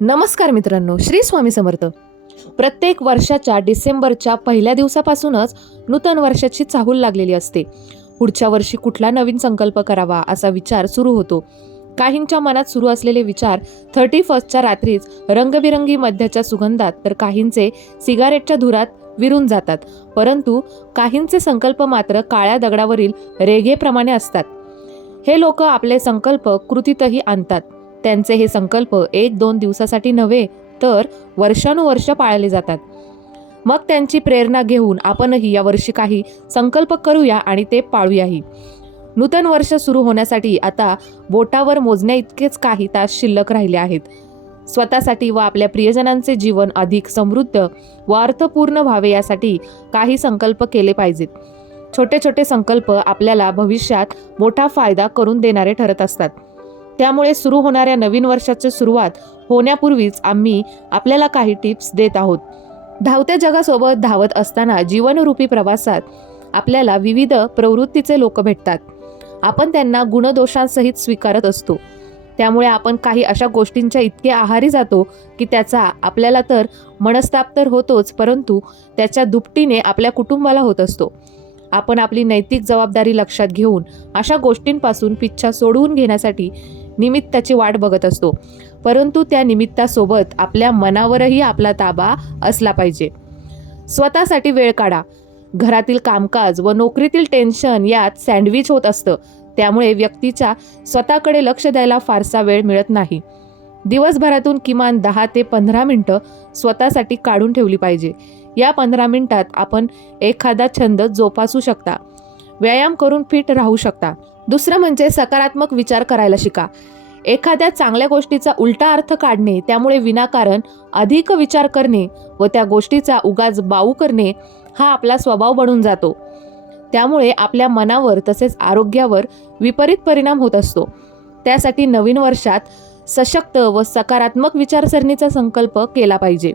नमस्कार मित्रांनो श्री स्वामी समर्थ. प्रत्येक वर्षाच्या डिसेंबरच्या पहिल्या दिवसापासूनच नूतन वर्षाची चाहूल लागलेली असते. पुढच्या वर्षी कुठला नवीन संकल्प करावा असा विचार सुरू होतो. काहींच्या मनात सुरू असलेले विचार थर्टी फर्स्टच्या रात्रीच रंगबिरंगी मध्याच्या सुगंधात तर काहींचे सिगारेटच्या धुरात विरून जातात. परंतु काहींचे संकल्प मात्र काळ्या दगडावरील रेघेप्रमाणे असतात. हे लोक आपले संकल्प कृतीतही आणतात. त्यांचे हे संकल्प एक दोन दिवसासाठी नव्हे तर वर्षानुवर्ष पाळले जातात. मग त्यांची प्रेरणा घेऊन आपणही यावर्षी काही संकल्प करूया आणि ते पाळूयाही. नूतन वर्ष सुरू होण्यासाठी आता बोटावर मोजण्या इतकेच काही तास शिल्लक राहिले आहेत. स्वतःसाठी व आपल्या प्रियजनांचे जीवन अधिक समृद्ध व अर्थपूर्ण व्हावे यासाठी काही संकल्प केले पाहिजेत. छोटे छोटे संकल्प आपल्याला भविष्यात मोठा फायदा करून देणारे ठरत असतात. त्यामुळे सुरू होणाऱ्या नवीन वर्षाची सुरुवात होण्यापूर्वीच आम्ही आपल्याला काही टिप्स देत आहोत. धावत्या जगासोबत धावत असताना जीवनरूपी प्रवासात आपल्याला विविध प्रवृत्तीचे लोक भेटतात. आपण त्यांना गुणदोषांसहित स्वीकारत असतो. त्यामुळे आपण काही अशा गोष्टींच्या इतके आहारी जातो की त्याचा आपल्याला तर मनस्ताप तर होतोच परंतु त्याच्या दुपटीने आपल्या कुटुंबाला होत असतो. आपण आपली नैतिक जबाबदारी लक्षात घेऊन अशा गोष्टींपासून पिच्छा सोडवून घेण्यासाठी निमित्ताची वाट बघत असतो. परंतु त्या निमित्तासोबत आपल्या मनावरही आपला ताबा असला पाहिजे. स्वतःसाठी वेळ काढा. घरातील कामकाज व नोकरीतील टेन्शन यात सँडविच होत असतं. त्यामुळे व्यक्तीच्या स्वतःकडे लक्ष द्यायला फारसा वेळ मिळत नाही. दिवसभरातून किमान दहा ते पंधरा मिनटं स्वतःसाठी काढून ठेवली पाहिजे. या पंधरा मिनटात आपण एखादा छंद जोपासू शकता. व्यायाम करून फिट राहू शकता. दुसरं म्हणजे सकारात्मक विचार करायला शिका. एखाद्या चांगल्या गोष्टीचा उलटा अर्थ काढणे त्यामुळे विनाकारण अधिक विचार करणे व त्या गोष्टीचा उगाच बाऊ करणे हा आपला स्वभाव बनून जातो. त्यामुळे आपल्या मनावर तसेच आरोग्यावर विपरीत परिणाम होत असतो. त्यासाठी नवीन वर्षात सशक्त व सकारात्मक विचारसरणीचा संकल्प केला पाहिजे.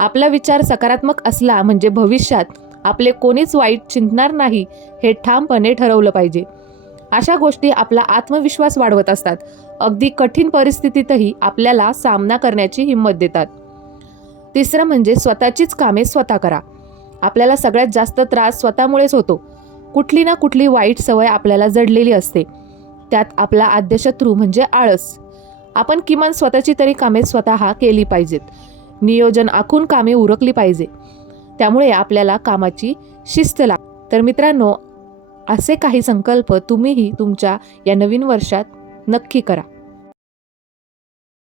आपला विचार सकारात्मक असला म्हणजे भविष्यात आपले कोणीच वाईट चिंतणार नाही हे ठामपणे ठरवलं पाहिजे. अशा गोष्टी आपला आत्मविश्वास वाढवत असतात. अगदी कठीण परिस्थितीतही आपल्याला सामना करण्याची हिंमत देतात. तिसरं म्हणजे स्वतःचीच कामे स्वतः करा. आपल्याला सगळ्यात जास्त त्रास स्वतःमुळेच होतो. कुठली ना कुठली वाईट सवय आपल्याला जडलेली असते. त्यात आपला आद्यशत्रू म्हणजे आळस. आपण किमान स्वतःची तरी कामे स्वतः केली पाहिजेत. नियोजन आखून कामे उरकली पाहिजे. त्यामुळे आपल्याला कामाची शिस्त लाग तर मित्रांनो असे काही संकल्प तुम्हीही तुमच्या या नवीन वर्षात नक्की करा.